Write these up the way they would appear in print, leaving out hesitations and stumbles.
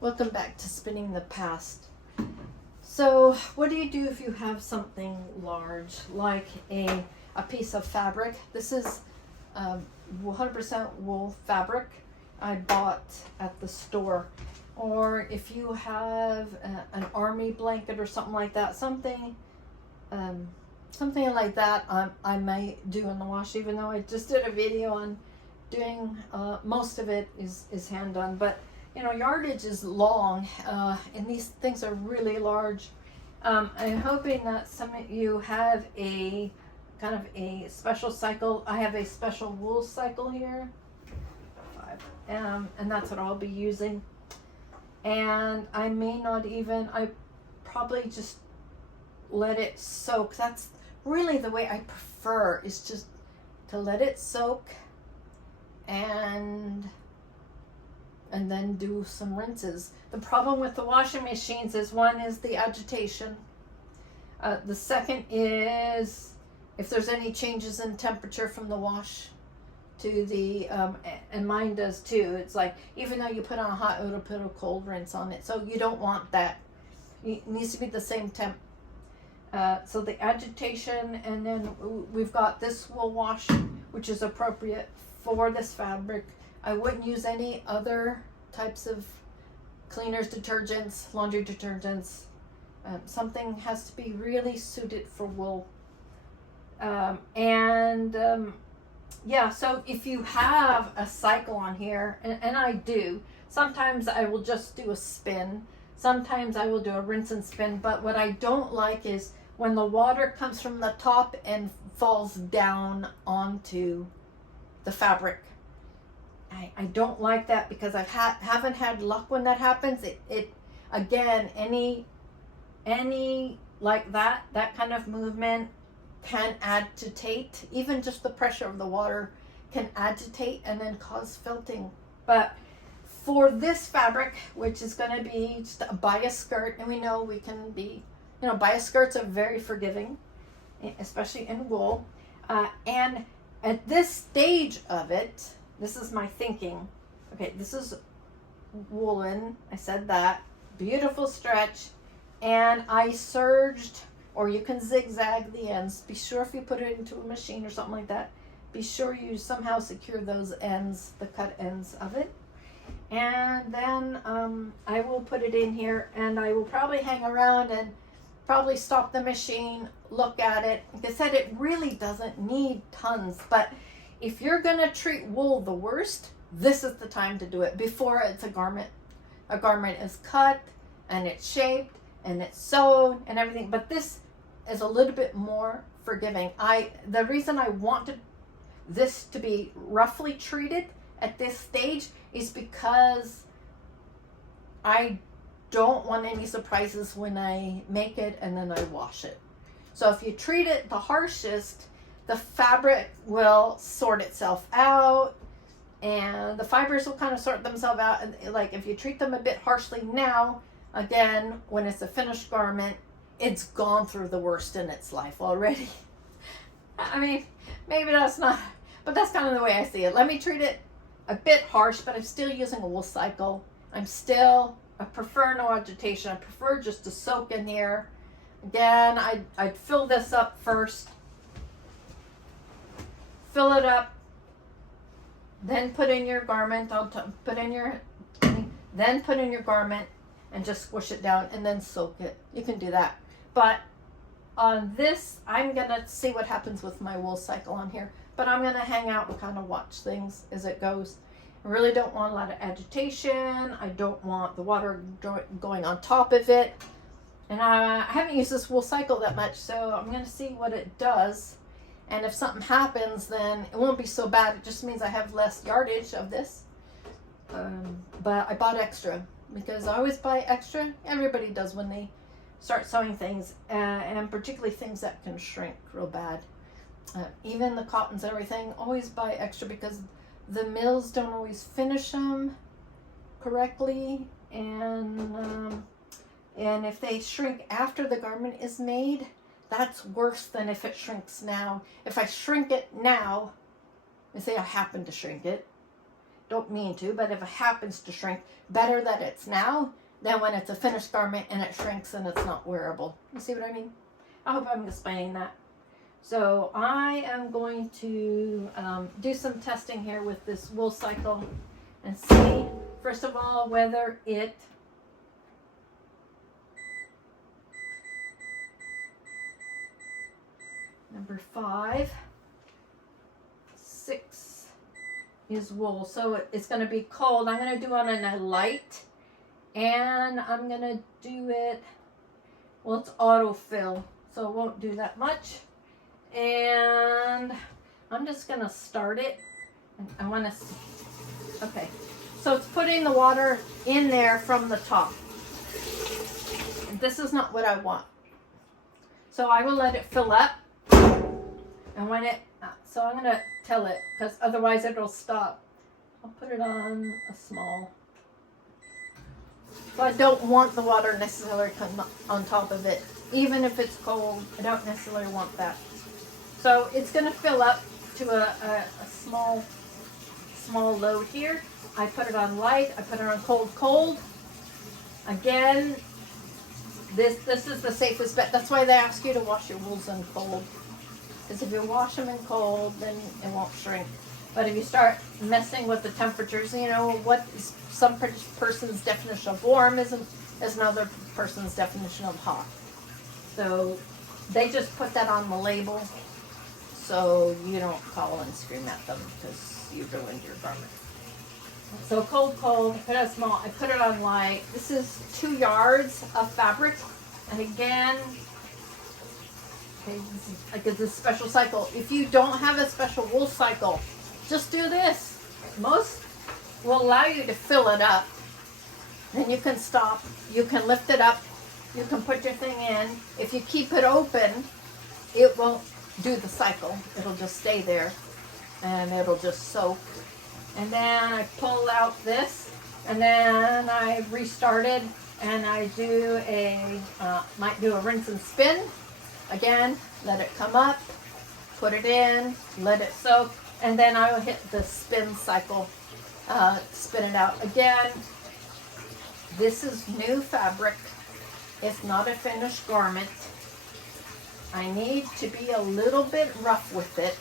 Welcome back to Spinning the Past. So, what do you do if you have something large, like a piece of fabric? This is 100% wool fabric I bought at the store. Or if you have an army blanket or something like that, something like that, I might do in the wash, even though I just did a video on doing most of it is hand done. But you know, yardage is long, and these things are really large. I'm hoping that some of you have a kind of a special cycle. I have a special wool cycle here, and that's what I'll be using. And I probably just let it soak. That's really the way I prefer, is just to let it soak and then do some rinses. The problem with the washing machines is, one is the agitation. The second is if there's any changes in temperature from the wash to the, and mine does too. It's like, even though you put on a hot, it'll put a cold rinse on it. So you don't want that. It needs to be the same temp. So the agitation, and then we've got this wool wash, which is appropriate for this fabric. I wouldn't use any other types of cleaners, detergents, laundry detergents. Something has to be really suited for wool. Yeah, so if you have a cycle on here, and I do, sometimes I will just do a spin. Sometimes I will do a rinse and spin. But what I don't like is when the water comes from the top and falls down onto the fabric. I don't like that, because I haven't had luck when that happens. It again, any like that kind of movement can agitate. Even just the pressure of the water can agitate and then cause felting. But for this fabric, which is going to be just a bias skirt, and we know we can be, bias skirts are very forgiving, especially in wool. And at this stage of it, this is my thinking. Okay, this is woolen. I said that. Beautiful stretch. And I serged, or you can zigzag the ends. Be sure, if you put it into a machine or something like that, be sure you somehow secure those ends, the cut ends of it. And then I will put it in here, and I will probably hang around and probably stop the machine, look at it. Like I said, it really doesn't need tons, but if you're going to treat wool the worst, this is the time to do it, before it's a garment. A garment is cut and it's shaped and it's sewn and everything, but this is a little bit more forgiving. The reason I wanted this to be roughly treated at this stage is because I don't want any surprises when I make it and then I wash it. So if you treat it the harshest, the fabric will sort itself out, and the fibers will kind of sort themselves out. And like, if you treat them a bit harshly now, again, when it's a finished garment, it's gone through the worst in its life already. I mean, maybe that's not, but that's kind of the way I see it. Let me treat it a bit harsh, but I'm still using a wool cycle. I prefer no agitation. I prefer just to soak in here. Again, I'd fill this up first. Fill it up, then put in your garment. Then put in your garment and just squish it down, and then soak it. You can do that. But on this, I'm gonna see what happens with my wool cycle on here. But I'm gonna hang out and kind of watch things as it goes. I really don't want a lot of agitation. I don't want the water going on top of it. And I haven't used this wool cycle that much, so I'm gonna see what it does. And if something happens, then it won't be so bad. It just means I have less yardage of this. But I bought extra, because I always buy extra. Everybody does when they start sewing things, and particularly things that can shrink real bad. Even the cottons and everything, always buy extra, because the mills don't always finish them correctly. And if they shrink after the garment is made, that's worse than if it shrinks now. If I shrink it now, and say I happen to shrink it, don't mean to, but if it happens to shrink, better that it's now than when it's a finished garment and it shrinks and it's not wearable. You see what I mean? I hope I'm explaining that. So I am going to do some testing here with this wool cycle and see, first of all, whether it number 5, 6 is wool. So it's going to be cold. I'm going to do it on a light, and I'm going to do it, well, it's autofill, so it won't do that much. And I'm just going to start it. I want to see. Okay, so it's putting the water in there from the top. This is not what I want. So I will let it fill up. And when it, so I'm going to tell it, because otherwise it'll stop. I'll put it on a small. So I don't want the water necessarily come on top of it. Even if it's cold, I don't necessarily want that. So it's going to fill up to a small load here. I put it on light. I put it on cold. Again, this is the safest bet. That's why they ask you to wash your wools in cold. Because if you wash them in cold, then it won't shrink. But if you start messing with the temperatures, you know, what is some person's definition of warm is another person's definition of hot. So they just put that on the label so you don't call and scream at them because you ruined your garment. So cold, put it on small. I put it on light. This is 2 yards of fabric. And again, okay, this is a special cycle. If you don't have a special wool cycle, just do this. Most will allow you to fill it up. Then you can stop. You can lift it up. You can put your thing in. If you keep it open, it won't do the cycle. It'll just stay there and it'll just soak. And then I pull out this, and then I restart it, and I do might do a rinse and spin. Again, let it come up, put it in, let it soak, and then I will hit the spin cycle, spin it out. Again, this is new fabric. It's not a finished garment. I need to be a little bit rough with it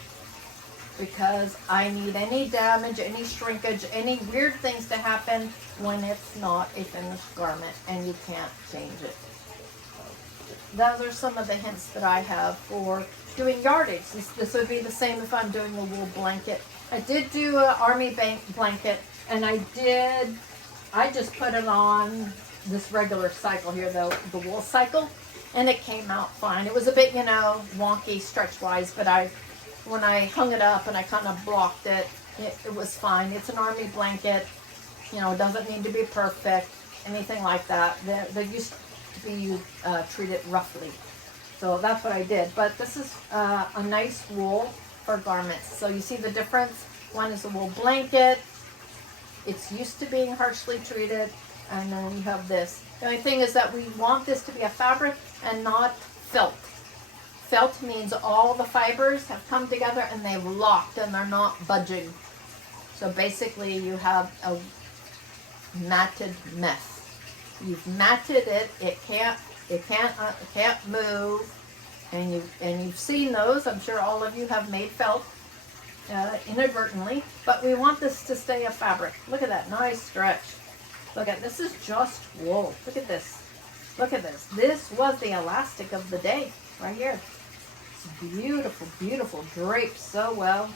because I need any damage, any shrinkage, any weird things to happen when it's not a finished garment and you can't change it. Those are some of the hints that I have for doing yardage. This would be the same if I'm doing a wool blanket. I did do an army blanket, and I just put it on this regular cycle here, the wool cycle, and it came out fine. It was a bit, wonky stretch-wise, but when I hung it up and I kind of blocked it, it was fine. It's an army blanket. It doesn't need to be perfect, anything like that. They used to be treated roughly. So that's what I did. But this is a nice wool for garments. So you see the difference? One is a wool blanket. It's used to being harshly treated. And then you have this. The only thing is that we want this to be a fabric and not felt. Felt means all the fibers have come together and they've locked and they're not budging. So basically you have a matted mess. You've matted it. It can't move. And you've seen those. I'm sure all of you have made felt inadvertently. But we want this to stay a fabric. Look at that nice stretch. Look at this. Is just wool. Look at this. Look at this. This was the elastic of the day right here. It's beautiful, beautiful. Drapes so well.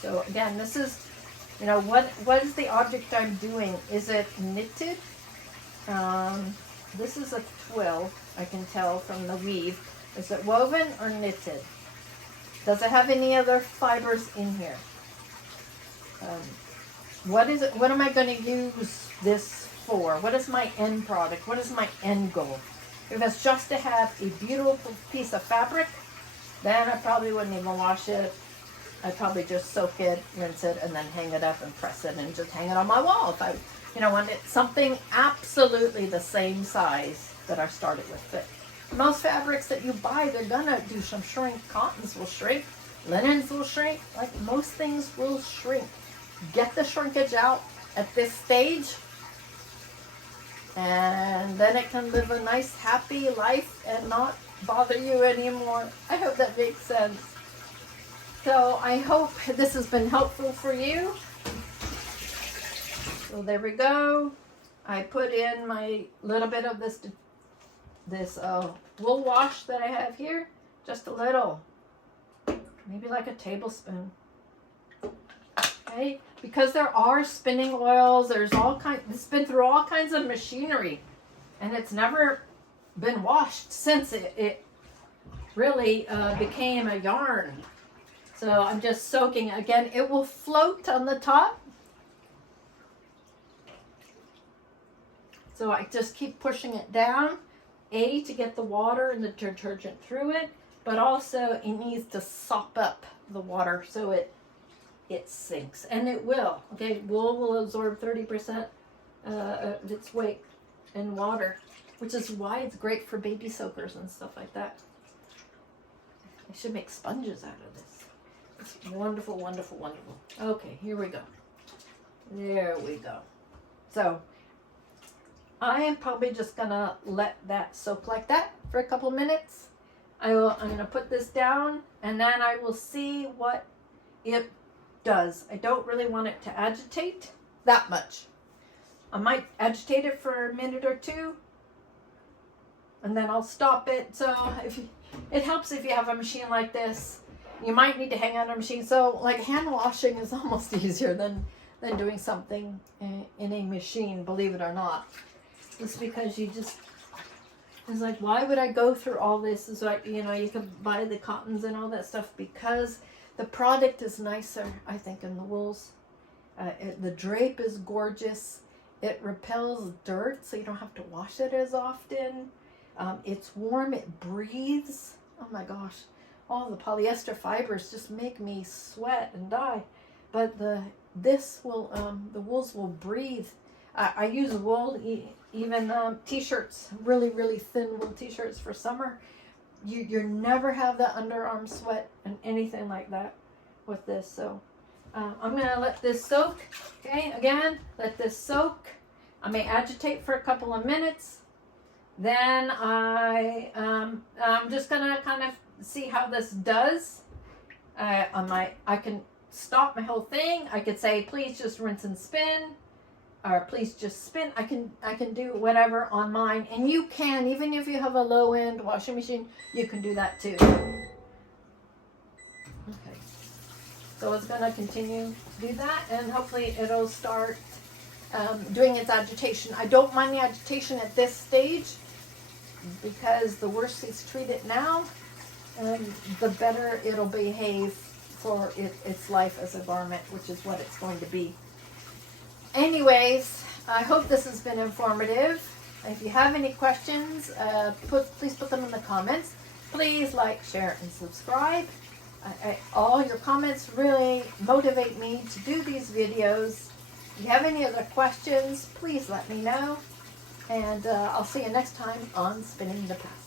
So again, this is, what is the object I'm doing? Is it knitted? This is a twill. I can tell from the weave. Is it woven or knitted? Does it have any other fibers in here? What is it? What am I going to use this for? What is my end product? What is my end goal? If it's just to have a beautiful piece of fabric, then I probably wouldn't even wash it. I'd probably just soak it, rinse it, and then hang it up and press it and just hang it on my wall. If I, want it something absolutely the same size that I started with. But most fabrics that you buy, they're gonna do some shrink. Cottons will shrink, linens will shrink. Like most things will shrink. get the shrinkage out at this stage, and then it can live a nice, happy life and not bother you anymore. I hope that makes sense. So I hope this has been helpful for you. So there we go. I put in my little bit of this wool wash that I have here. Just a little. Maybe like a tablespoon. Okay? Because there are spinning oils, there's it's been through all kinds of machinery. And it's never been washed since it really became a yarn. So I'm just soaking it. Again, it will float on the top. So I just keep pushing it down, to get the water and the detergent through it, but also it needs to sop up the water so it sinks, and it will. Okay, wool will absorb 30% of its weight in water, which is why it's great for baby soakers and stuff like that. I should make sponges out of this. It's wonderful, wonderful, wonderful. Okay, here we go. There we go. So I am probably just gonna let that soak like that for a couple minutes. I'm gonna put this down, and then I will see what it does. I don't really want it to agitate that much. I might agitate it for a minute or two, and then I'll stop it. So it helps if you have a machine like this. You might need to hang on a machine. So like hand washing is almost easier than doing something in a machine, believe it or not. Just because it's like, why would I go through all this? It's like, you could buy the cottons and all that stuff because the product is nicer, I think, in the wools. The drape is gorgeous. It repels dirt, so you don't have to wash it as often. It's warm, it breathes. Oh my gosh. All the polyester fibers just make me sweat and die. But the wools will breathe. I use wool, even t-shirts, really, really thin wool t-shirts for summer. You never have that underarm sweat and anything like that with this. So I'm going to let this soak. Okay, again, let this soak. I may agitate for a couple of minutes. Then I'm just going to kind of see how this does. I can stop my whole thing. I could say, please just rinse and spin. Or please just spin. I can do whatever on mine, and you can, even if you have a low end washing machine, you can do that too. Okay, so it's going to continue to do that, and hopefully it'll start doing its agitation. I don't mind the agitation at this stage because the worse it's treated now, the better it'll behave for its life as a garment, which is what it's going to be. Anyways, I hope this has been informative. If you have any questions, please put them in the comments. Please like, share, and subscribe. All your comments really motivate me to do these videos. If you have any other questions, please let me know. And I'll see you next time on Spinning the Path.